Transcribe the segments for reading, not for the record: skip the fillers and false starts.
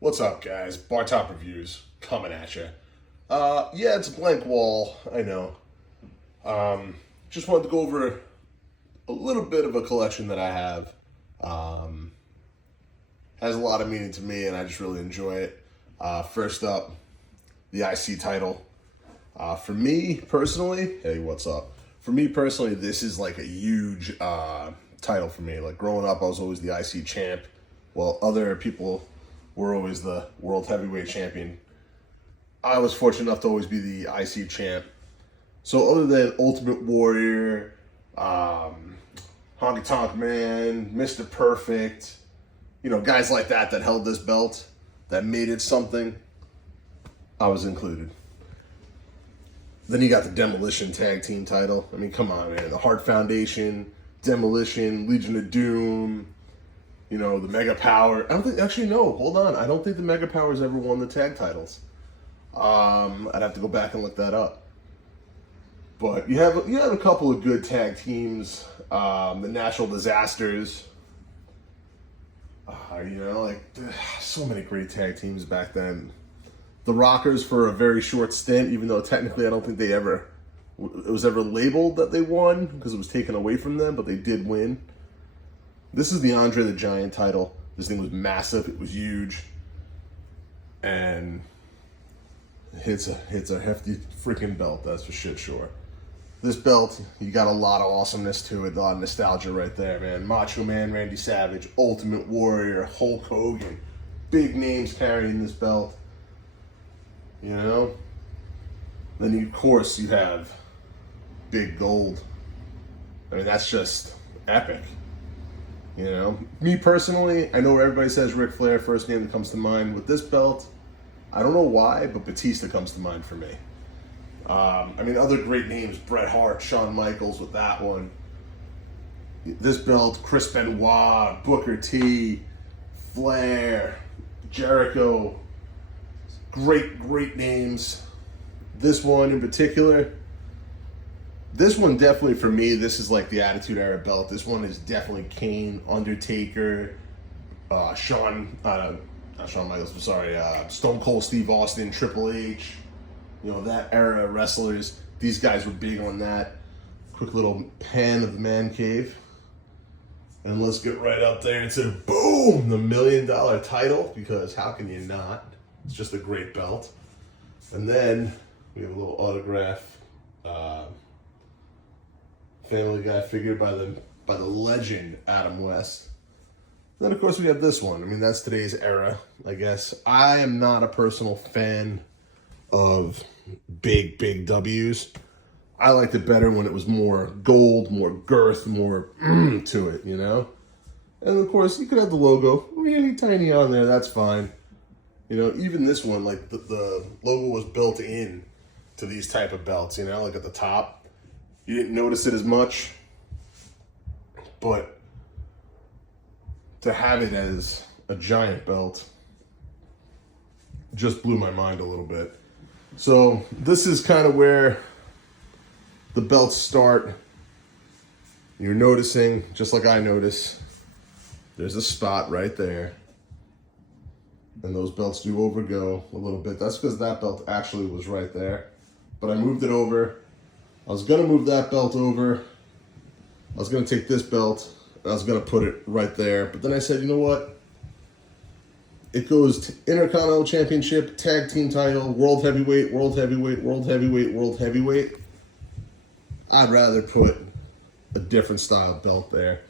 What's up, guys? Bar Top Reviews coming at you. Yeah, it's a blank wall, I know. Just wanted to go over a little bit of a collection that I have. Has a lot of meaning to me, and I just really enjoy it. First up, the IC title. For me personally, hey, what's up? For me personally, this is like a huge title for me. Like growing up, I was always the IC champ, while other people were always the world heavyweight champion. I was fortunate enough to always be the IC champ. So other than Ultimate Warrior, Honky Tonk Man, Mr. Perfect, guys like that held this belt, that made it something, I was included. Then you got the Demolition Tag Team title. I mean, come on, man. The Hart Foundation, Demolition, Legion of Doom, the Mega Power. I don't think, actually, no, hold on. I don't think the Mega Powers ever won the tag titles. I'd have to go back and look that up. But you have a couple of good tag teams. The Natural Disasters. So many great tag teams back then. The Rockers for a very short stint, even though technically I don't think it was ever labeled that they won because it was taken away from them, but they did win. This is the Andre the Giant title. This thing was massive. It was huge. And it's a hefty freaking belt, that's for shit sure. This belt, you got a lot of awesomeness to it, a lot of nostalgia right there, man. Macho Man Randy Savage, Ultimate Warrior, Hulk Hogan. Big names carrying this belt. Then, of course, you have Big Gold. I mean, that's just epic. Me personally, I know everybody says Ric Flair, first name that comes to mind. With this belt, I don't know why, but Batista comes to mind for me. Other great names, Bret Hart, Shawn Michaels with that one. This belt, Chris Benoit, Booker T, Flair, Jericho. Great names. This one in particular, this one definitely for me, this is like the Attitude Era belt. This one is definitely Kane, Undertaker, Stone Cold Steve Austin, Triple H, that era of wrestlers. These guys were big on that. Quick little pan of the man cave. And let's get right up there and say, boom, the $1 million title, because how can you not? It's just a great belt. And then we have a little autograph Family Guy figure by the legend Adam West. Then of course we have this one. I mean, that's today's era, I guess. I am not a personal fan of big W's. I liked it better when it was more gold, more girth, more to it, And of course you could have the logo really tiny on there, that's fine. Even this one, like the logo was built in to these type of belts, like at the top. You didn't notice it as much, but to have it as a giant belt just blew my mind a little bit. So this is kind of where the belts start. You're noticing, just like I notice, there's a spot right there. And those belts do overgo a little bit. That's because that belt actually was right there. But I moved it over. I was going to move that belt over. I was going to take this belt, and I was going to put it right there. But then I said, you know what? It goes to Intercontinental Championship, Tag Team title, World Heavyweight, World Heavyweight, World Heavyweight, World Heavyweight. I'd rather put a different style belt there.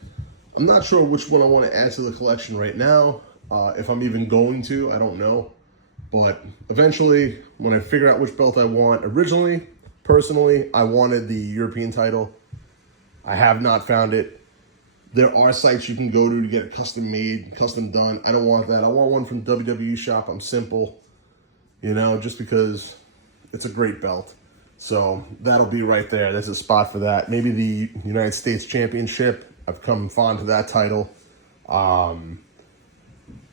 I'm not sure which one I want to add to the collection right now. If I'm even going to, I don't know. But eventually, when I figure out which belt I want, personally, I wanted the European title. I have not found it. There are sites you can go to get it custom made, custom done. I don't want that. I want one from WWE shop. I'm simple, just because it's a great belt. So that'll be right there. There's a spot for that. Maybe the United States Championship. I've come fond to that title.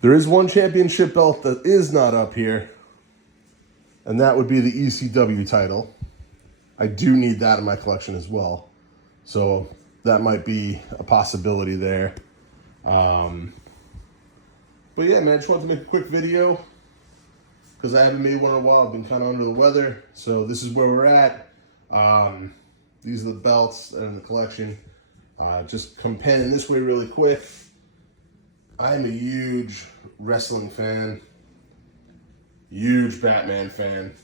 There is one championship belt that is not up here, and that would be the ECW title. I do need that in my collection as well. So that might be a possibility there. But yeah, man, I just wanted to make a quick video because I haven't made one in a while. I've been kind of under the weather. So this is where we're at. These are the belts and the collection. Just comparing this way really quick. I'm a huge wrestling fan, huge Batman fan,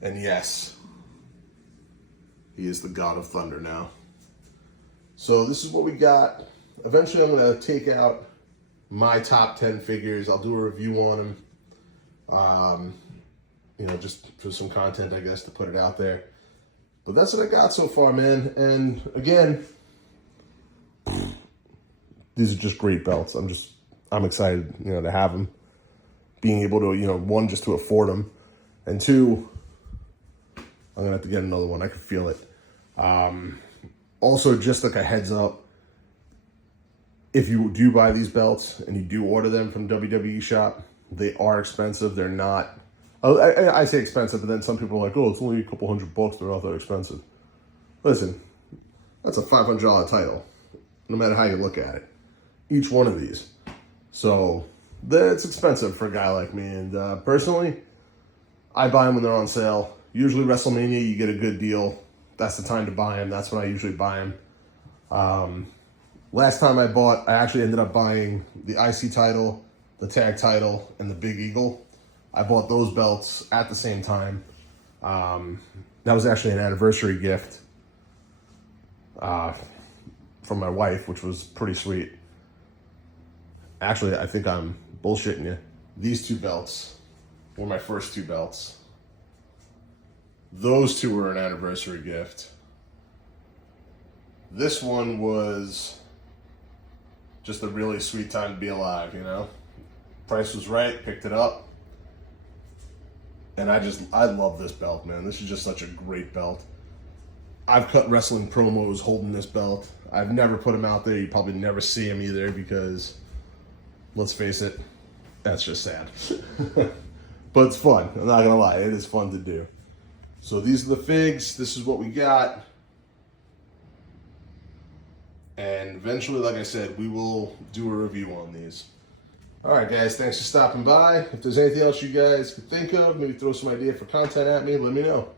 and yes, he is the God of Thunder now. So this is what we got. Eventually I'm going to take out my top 10 figures. I'll do a review on them, you know, just for some content, I guess, to put it out there. But that's what I got so far, man. And again, these are just great belts. I'm excited, you know, to have them. Being able to, you know, one, just to afford them, and two, I'm gonna have to get another one. I can feel it. Also, just like a heads up, if you do buy these belts and you do order them from WWE Shop, they are expensive. They're not. I say expensive, but then some people are like, oh, it's only a couple $100. They're not that expensive. Listen, that's a $500 title, no matter how you look at it. Each one of these. So it's expensive for a guy like me. And personally, I buy them when they're on sale. Usually WrestleMania, you get a good deal. That's the time to buy them. That's when I usually buy them. Last time I actually ended up buying the IC title, the tag title, and the Big Eagle. I bought those belts at the same time. That was actually an anniversary gift from my wife, which was pretty sweet. Actually, I think I'm bullshitting you. These two belts were my first two belts. Those two were an anniversary gift. This one was just a really sweet time to be alive, you know? Price was right, picked it up. And I love this belt, man. This is just such a great belt. I've cut wrestling promos holding this belt. I've never put them out there. You probably never see them either because, let's face it, that's just sad. But it's fun. I'm not going to lie. It is fun to do. So these are the figs. This is what we got. And eventually, like I said, we will do a review on these. All right, guys, thanks for stopping by. If there's anything else you guys can think of, maybe throw some idea for content at me, let me know.